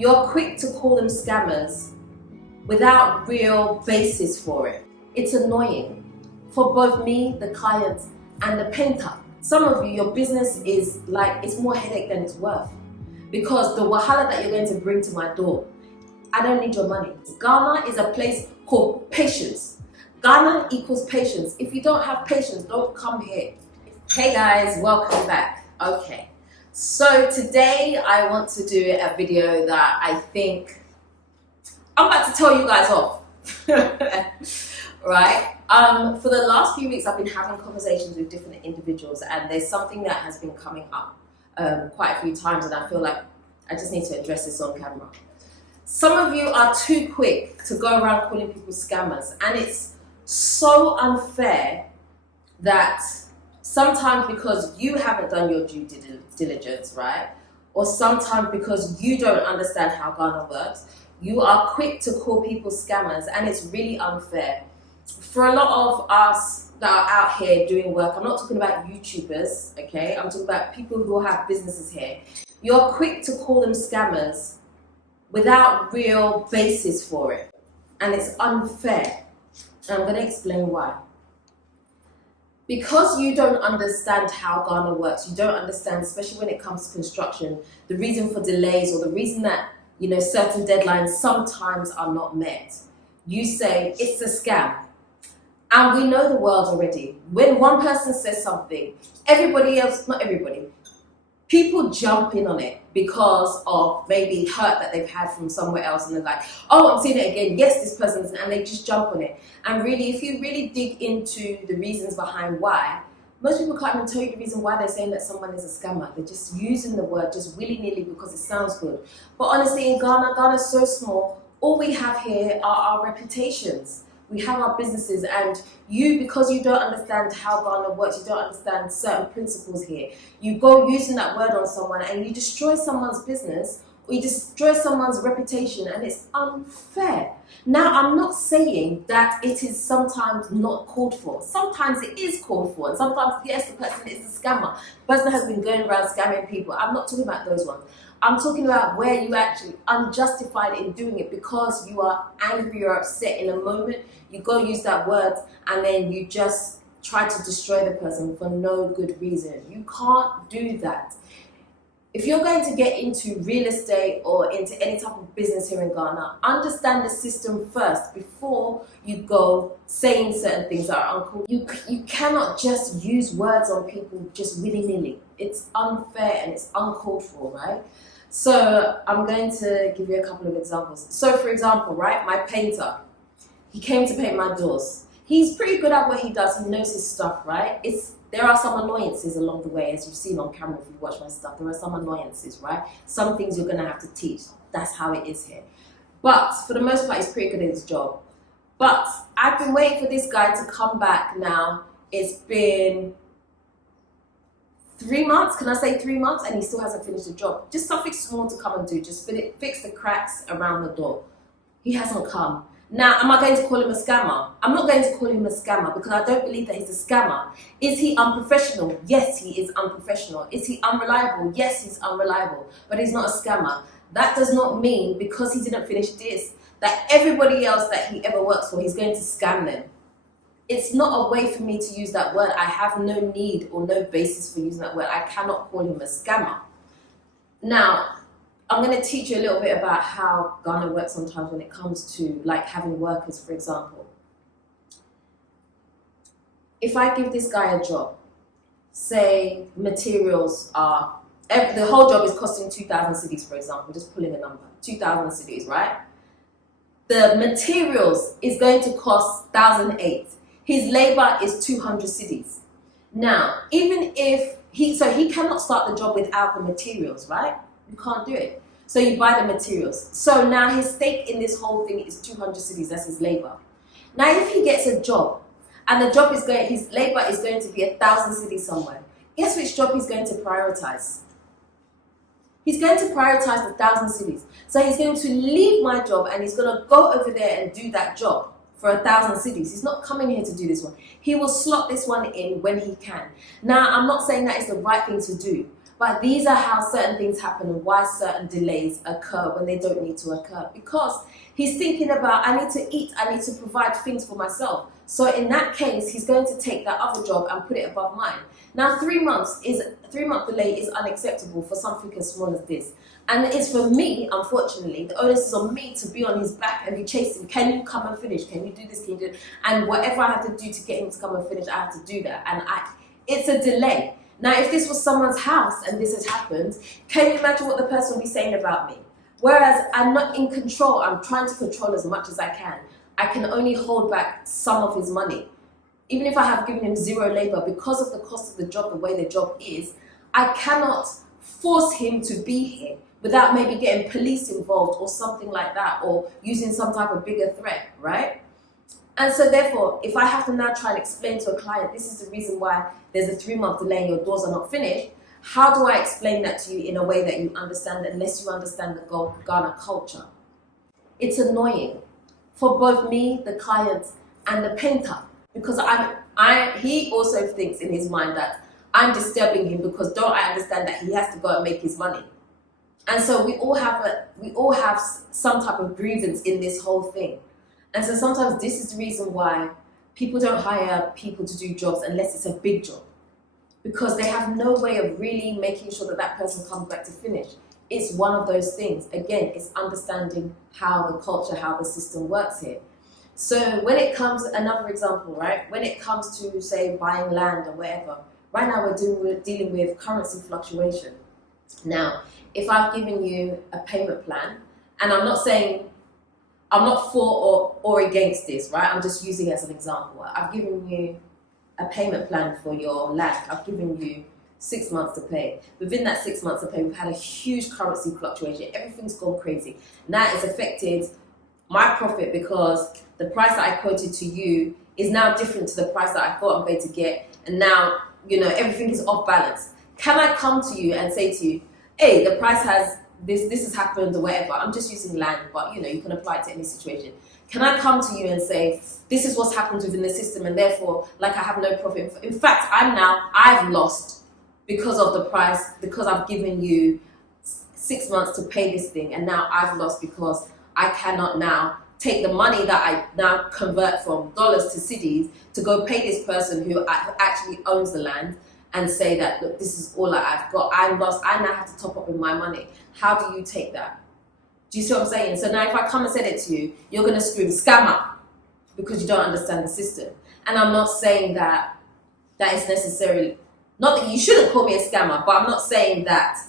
You're quick to call them scammers without real basis for it. It's annoying for both me, the client, and the painter. Some of you, your business is like, it's more headache than it's worth. Because the wahala that you're going to bring to my door, I don't need your money. Ghana is a place called patience. Ghana equals patience. If you don't have patience, don't come here. Hey guys, welcome back. Okay, so today I want to do a video that I think I'm about to tell you guys off. Right? For the last few weeks, I've been having conversations with different individuals, and there's something that has been coming up quite a few times, and I feel like I just need to address this on camera. Some of you are too quick to go around calling people scammers, and it's so unfair that sometimes because you haven't done your due diligence, right? Or sometimes because you don't understand how Ghana works, you are quick to call people scammers, and it's really unfair. For a lot of us that are out here doing work, I'm not talking about YouTubers, okay? I'm talking about people who have businesses here. You're quick to call them scammers without real basis for it. And it's unfair. And I'm going to explain why. Because you don't understand how Ghana works, you don't understand, especially when it comes to construction, the reason for delays or the reason that, certain deadlines sometimes are not met. You say it's a scam. And we know the world already. When one person says something, everybody else, not everybody, people jump in on it because of maybe hurt that they've had from somewhere else, and they're like, oh, I'm seeing it again. Yes, this person's, and they just jump on it. And really, if you really dig into the reasons behind why, most people can't even tell you the reason why they're saying that someone is a scammer. They're just using the word just willy-nilly because it sounds good. But honestly, in Ghana's so small, all we have here are our reputations. We have our businesses, and because you don't understand how Ghana works, you don't understand certain principles here, you go using that word on someone and you destroy someone's business or you destroy someone's reputation, and it's unfair. Now, I'm not saying that it is sometimes not called for. Sometimes it is called for, and sometimes, yes, the person is a scammer. The person has been going around scamming people. I'm not talking about those ones. I'm talking about where you actually unjustified in doing it because you are angry or upset in a moment. You go use that word and then you just try to destroy the person for no good reason. You can't do that. If you're going to get into real estate or into any type of business here in Ghana, understand the system first before you go saying certain things that are uncalled. You cannot just use words on people just willy-nilly. It's unfair and it's uncalled for, right? So I'm going to give you a couple of examples. So for example, right, my painter, he came to paint my doors. He's pretty good at what he does. He knows his stuff, right? There are some annoyances along the way, as you've seen on camera if you watch my stuff. There are some annoyances, right? Some things you're going to have to teach. That's how it is here. But for the most part, he's pretty good at his job. But I've been waiting for this guy to come back now. It's been 3 months, can I say 3 months? And he still hasn't finished the job. Just something small to come and do. Just fix the cracks around the door. He hasn't come. Now, am I going to call him a scammer? I'm not going to call him a scammer because I don't believe that he's a scammer. Is he unprofessional? Yes, he is unprofessional. Is he unreliable? Yes, he's unreliable. But he's not a scammer. That does not mean because he didn't finish this, that everybody else that he ever works for, he's going to scam them. It's not a way for me to use that word. I have no need or no basis for using that word. I cannot call him a scammer. Now, I'm going to teach you a little bit about how Ghana works sometimes when it comes to like having workers, for example. If I give this guy a job, say materials are, the whole job is costing 2,000 cedis, for example, just pulling a number, 2,000 cedis, right? The materials is going to cost 1,008. His labor is 200 cedis. Now, even if he cannot start the job without the materials, right? You can't do it. So you buy the materials. So now his stake in this whole thing is 200 cedis, that's his labor. Now, if he gets a job and the job his labor is going to be 1,000 cedis somewhere, guess which job he's going to prioritize? He's going to prioritize the 1,000 cedis. So he's going to leave my job and he's going to go over there and do that job for 1,000 cedis. He's not coming here to do this one. He will slot this one in when he can. Now, I'm not saying that is the right thing to do, But these are how certain things happen and why certain delays occur when they don't need to occur. Because he's thinking about, I need to eat, I need to provide things for myself. So in that case, he's going to take that other job and put it above mine. Now, 3 month delay is unacceptable for something as small as this. And it's for me, unfortunately, the onus is on me to be on his back and be chasing. Can you come and finish? Can you do this? Can you do it? And whatever I have to do to get him to come and finish, I have to do that. And it's a delay. Now, if this was someone's house and this has happened, can you imagine what the person will be saying about me? Whereas I'm not in control. I'm trying to control as much as I can. I can only hold back some of his money. Even if I have given him zero labor, because of the cost of the job, the way the job is, I cannot force him to be here without maybe getting police involved or something like that, or using some type of bigger threat, right? And so therefore, if I have to now try and explain to a client, this is the reason why there's a 3-month delay and your doors are not finished, how do I explain that to you in a way that you understand, unless you understand the Ghana culture? It's annoying for both me, the client, and the painter, because he also thinks in his mind that I'm disturbing him because don't I understand that he has to go and make his money. And so we all have some type of grievance in this whole thing. And so sometimes this is the reason why people don't hire people to do jobs unless it's a big job, because they have no way of really making sure that that person comes back to finish. It's one of those things. Again, it's understanding how the culture, how the system works here. So when it comes, another example, right? When it comes to, say, buying land or whatever, right now we're dealing with currency fluctuation. Now, if I've given you a payment plan, and I'm not saying, I'm not for or against this, right? I'm just using it as an example. I've given you a payment plan for your land. I've given you 6 months to pay. Within that 6 months to pay, we've had a huge currency fluctuation. Everything's gone crazy. Now it's affected my profit because the price that I quoted to you is now different to the price that I thought I'm going to get. And now, everything is off balance. Can I come to you and say to you, hey, the price has, this has happened or whatever. I'm just using land, but you can apply it to any situation. Can I come to you and say, this is what's happened within the system and therefore, I have no profit. In fact, I've lost because of the price, because I've given you 6 months to pay this thing, and now I've lost because I cannot now take the money that I now convert from dollars to cedis to go pay this person who actually owns the land and say that, look, this is all I've got. I'm lost. I now have to top up with my money. How do you take that? Do you see what I'm saying? So now if I come and say it to you, you're going to scream, scammer, because you don't understand the system. And I'm not saying that is necessarily, not that you shouldn't call me a scammer, but I'm not saying that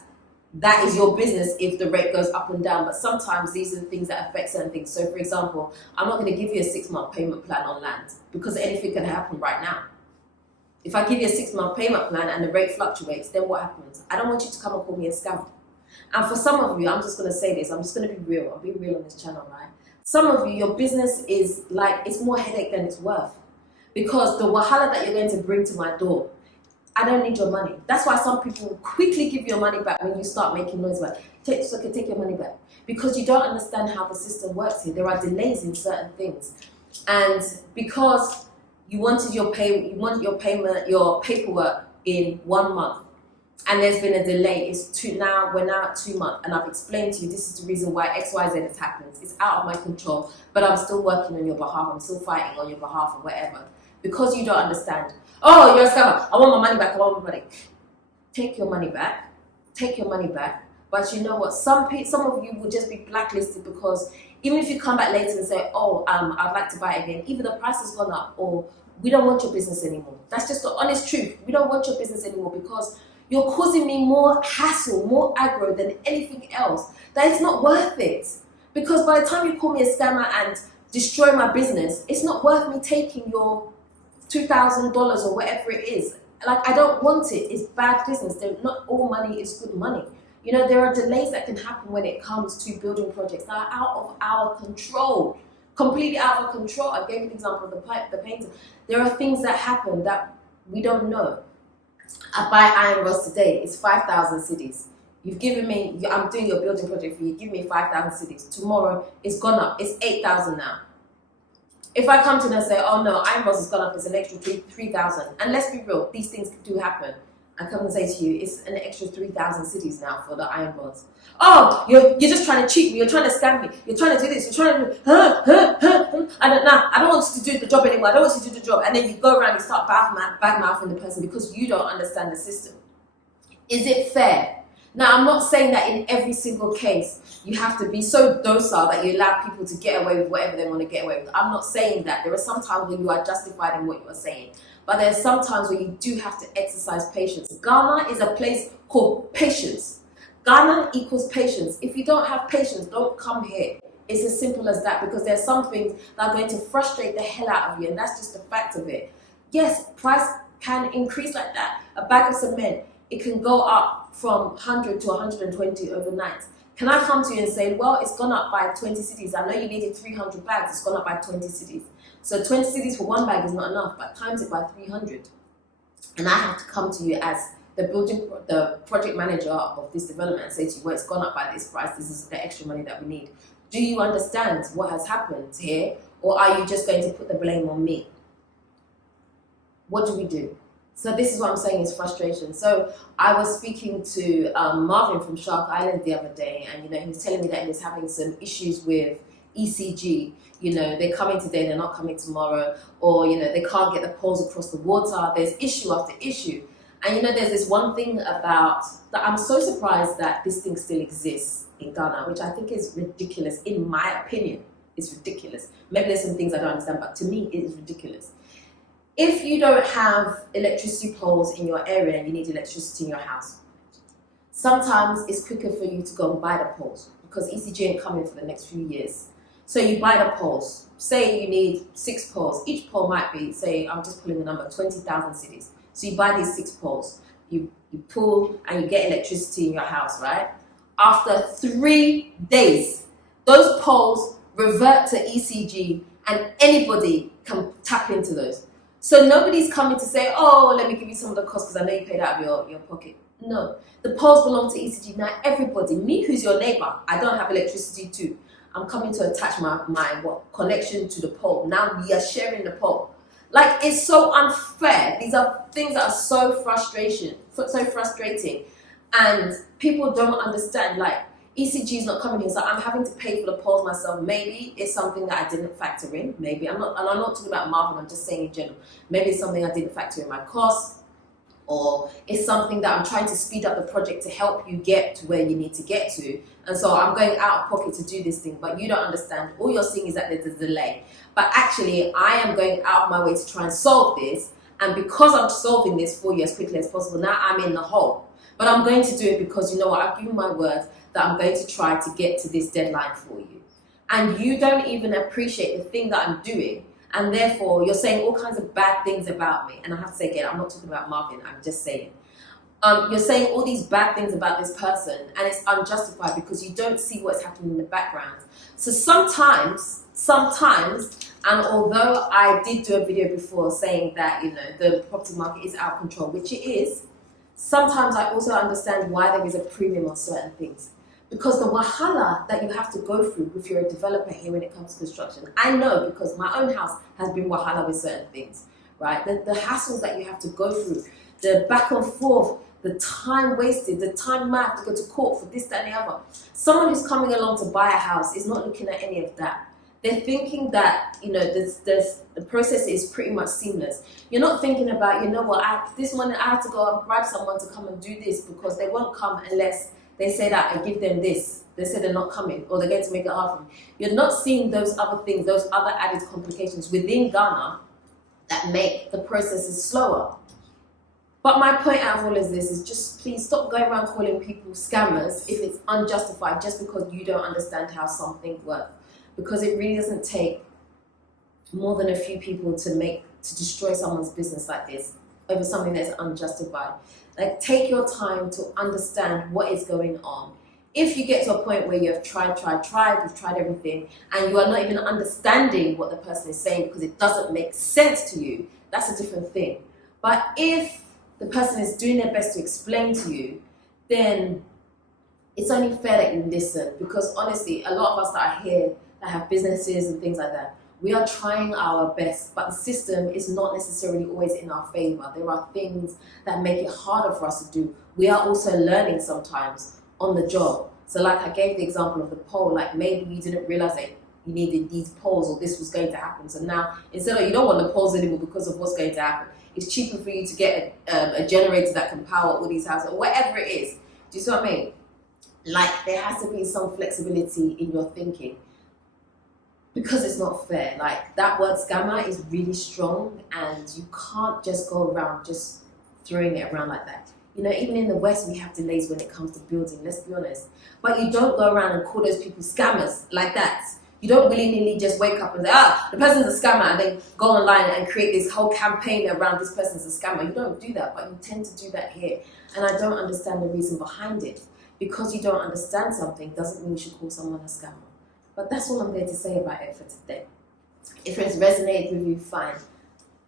is your business if the rate goes up and down. But sometimes these are the things that affect certain things. So for example, I'm not going to give you a 6-month payment plan on land because anything can happen right now. If I give you a 6-month payment plan and the rate fluctuates, then what happens? I don't want you to come and call me a scammer. And for some of you, I'm just going to say this, I'm just going to be real. I'll be real on this channel, right? Some of you, your business is it's more headache than it's worth. Because the wahala that you're going to bring to my door, I don't need your money. That's why some people will quickly give your money back when you start making noise about it. So take your money back. Because you don't understand how the system works here. There are delays in certain things. And because you wanted your payment, your paperwork in 1 month, and there's been a delay. We're now at 2 months, and I've explained to you this is the reason why XYZ has happened. It's out of my control, but I'm still working on your behalf. I'm still fighting on your behalf or whatever. Because you don't understand. Oh, you're a scammer. I want my money back. I want my money. Take your money back. Take your money back. But you know what? Some of you will just be blacklisted because even if you come back later and say, oh, I'd like to buy it again, either the price has gone up or we don't want your business anymore. That's just the honest truth. We don't want your business anymore because you're causing me more hassle, more aggro than anything else. That it's not worth it. Because by the time you call me a scammer and destroy my business, it's not worth me taking your $2,000 or whatever it is. I don't want it. It's bad business. Not all money is good money. There are delays that can happen when it comes to building projects that are out of our control. Completely out of our control. I gave you the example of the painter. There are things that happen that we don't know. I buy iron rods today. It's 5,000 cedis. You've given me, I'm doing your building project for you. Give me 5,000 cedis. Tomorrow, it's gone up. It's 8,000 now. If I come to them and say, oh no, iron rods has gone up, it's an extra 3,000. And let's be real, these things do happen. I come and say to you, it's an extra 3,000 cities now for the iron rods. Oh, you're just trying to cheat me. You're trying to scam me. You're trying to do this. You're trying to, I don't want you to do the job anymore. I don't want you to do the job. And then you go around and start bad-mouthing the person because you don't understand the system. Is it fair? Now, I'm not saying that in every single case you have to be so docile that you allow people to get away with whatever they want to get away with. I'm not saying that. There are some times when you are justified in what you are saying. But there are some times where you do have to exercise patience. Ghana is a place called patience. Ghana equals patience. If you don't have patience, don't come here. It's as simple as that, because there are some things that are going to frustrate the hell out of you, and that's just the fact of it. Yes, price can increase like that. A bag of cement, it can go up from 100 to 120 overnight. Can I come to you and say, well, it's gone up by 20 cities. I know you needed 300 bags. It's gone up by 20 cities. So 20 cities for one bag is not enough, but times it by 300. And I have to come to you as the project manager of this development and say to you, well, it's gone up by this price. This is the extra money that we need. Do you understand what has happened here? Or are you just going to put the blame on me? What do we do? So this is what I'm saying is frustration. So I was speaking to Marvin from Shark Island the other day, and he was telling me that he was having some issues with ECG. They're coming today, they're not coming tomorrow, or they can't get the poles across the water. There's issue after issue. And there's this one thing about that I'm so surprised that this thing still exists in Ghana, which I think is ridiculous. In my opinion, it's ridiculous. Maybe there's some things I don't understand, but to me, it is ridiculous. If you don't have electricity poles in your area and you need electricity in your house, sometimes it's quicker for you to go and buy the poles, because ECG ain't coming for the next few years. So you buy the poles. Say you need 6 poles. Each pole might be, say, I'm just pulling the number, 20,000 cities. So you buy these 6 poles. You pull and you get electricity in your house, right? After 3 days, those poles revert to ECG and anybody can tap into those. So nobody's coming to say, oh, let me give you some of the cost because I know you paid out of your pocket. No, the poles belong to ECG. Now everybody, me who's your neighbor, I don't have electricity too. I'm coming to attach my connection to the pole. Now we are sharing the pole. Like, it's so unfair. These are things that are so frustrating. And people don't understand, like, ECG is not coming here, so I'm having to pay for the poles myself. Maybe it's something that I didn't factor in. Maybe I'm not talking about Marvin, I'm just saying in general. Maybe it's something I didn't factor in my costs, or it's something that I'm trying to speed up the project to help you get to where you need to get to. And so I'm going out of pocket to do this thing, but you don't understand. All you're seeing is that there's a delay. But actually, I am going out of my way to try and solve this. And because I'm solving this for you as quickly as possible, now I'm in the hole. But I'm going to do it because, I've given my word that I'm going to try to get to this deadline for you. And you don't even appreciate the thing that I'm doing. And therefore, you're saying all kinds of bad things about me. And I have to say again, I'm not talking about Marvin, I'm just saying. You're saying all these bad things about this person, and it's unjustified because you don't see what's happening in the background. So sometimes, and although I did do a video before saying that, the property market is out of control, which it is, sometimes I also understand why there is a premium on certain things. Because the wahala that you have to go through if you're a developer here when it comes to construction, I know because my own house has been wahala with certain things, right? The hassles that you have to go through, the back and forth, the time wasted, the time math to go to court for this, that, and the other. Someone who's coming along to buy a house is not looking at any of that. They're thinking that, the process is pretty much seamless. You're not thinking about, this morning I have to go and bribe someone to come and do this because they won't come unless they say that I give them this. They say they're not coming or they're going to make it hard for me. You're not seeing those other things, those other added complications within Ghana that make the processes slower. But my point out of all of this is just please stop going around calling people scammers if it's unjustified just because you don't understand how something works. Because it really doesn't take more than a few people to destroy someone's business like this over something that's unjustified. Like, take your time to understand what is going on. If you get to a point where you have tried, you've tried everything, and you are not even understanding what the person is saying because it doesn't make sense to you, that's a different thing. But if the person is doing their best to explain to you, then it's only fair that you listen. Because honestly, a lot of us that are here that have businesses and things like that, We are trying our best, but the system is not necessarily always in our favor. There are things that make it harder for us to do. We are also learning sometimes on the job. So like I gave the example of the pole, like maybe you didn't realize that you needed these poles or this was going to happen. So now, instead of, you don't want the poles anymore because of what's going to happen. It's cheaper for you to get a generator that can power all these houses or whatever it is. Do you see what I mean? Like, there has to be some flexibility in your thinking, because it's not fair. Like, that word scammer is really strong, and you can't just go around just throwing it around like that. You know, even in the West, we have delays when it comes to building, let's be honest. But you don't go around and call those people scammers like that. You don't willy-nilly just wake up and say, the person's a scammer, and then go online and create this whole campaign around this person's a scammer. You don't do that, but you tend to do that here. And I don't understand the reason behind it. Because you don't understand something doesn't mean you should call someone a scammer. But that's all I'm going to say about it for today. If it's resonated with you, fine.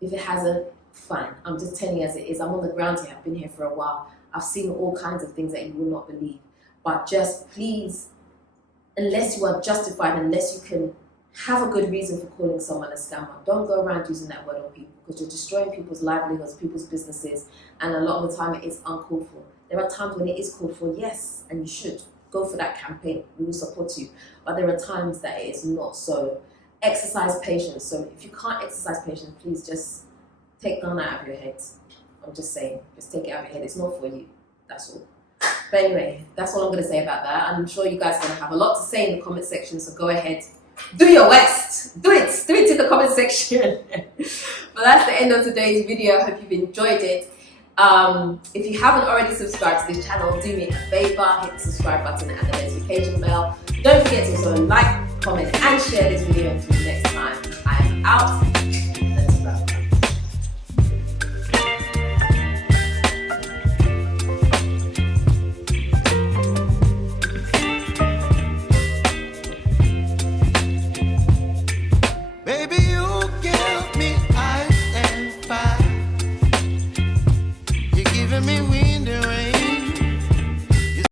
If it hasn't, fine. I'm just telling you as it is. I'm on the ground here. I've been here for a while. I've seen all kinds of things that you will not believe. But just please, unless you are justified, unless you can have a good reason for calling someone a scammer, don't go around using that word on people, because you're destroying people's livelihoods, people's businesses, and a lot of the time it is uncalled for. There are times when it is called for, yes, and you should go for that campaign. We will support you. But there are times that it is not so. Exercise patience. So if you can't exercise patience, please just take none out of your head. I'm just saying, just take it out of your head. It's not for you. That's all. But anyway, that's all I'm going to say about that. I'm sure you guys are going to have a lot to say in the comment section, so go ahead. Do your best. Do it in the comment section. But that's the end of today's video. I hope you've enjoyed it. If you haven't already subscribed to this channel, do me a favor, hit the subscribe button and the notification bell. Don't forget to also like, comment and share this video.